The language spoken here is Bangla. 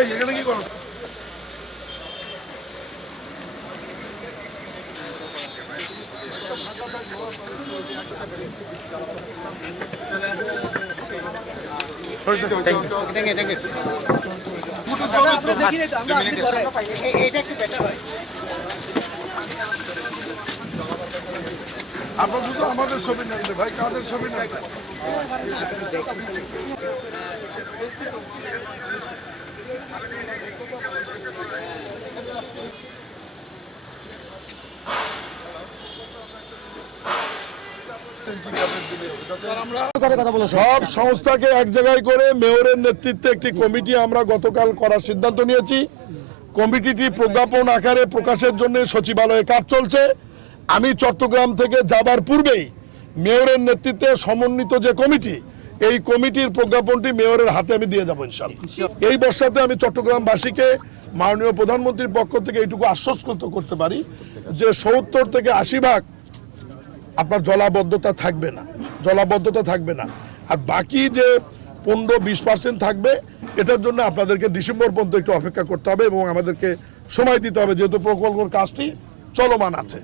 এখানে কি করো? আপনার শুধু আমাদের ছবি নেন ভাই, কাদের ছবি নেন? সব সংস্থাকে এক জায়গায় করে মেয়রের নেতৃত্বে একটি কমিটি আমরা গতকাল করার সিদ্ধান্ত নিয়েছি। কমিটিটি প্রজ্ঞাপন আকারে প্রকাশের জন্য সচিবালয়ে কাজ চলছে। আমি চট্টগ্রাম থেকে যাবার পূর্বেই মেয়রের নেতৃত্বে সমন্বিত যে কমিটি, এই কমিটির প্রজ্ঞাপনটি মেয়রের হাতে আমি দিয়ে যাবো ইনশাআল্লাহ। এই বর্ষাতে আমি চট্টগ্রামবাসীকে মাননীয় প্রধানমন্ত্রীর পক্ষ থেকে এইটুকু আশ্বস্ত করতে পারি যে 70 থেকে 80% আপনার জলাবদ্ধতা থাকবে না। আর বাকি যে 15-20% থাকবে, এটার জন্য আপনাদেরকে ডিসেম্বর পর্যন্ত একটু অপেক্ষা করতে হবে এবং আমাদেরকে সময় দিতে হবে, যেহেতু প্রকল্পের কাজটি চলমান আছে।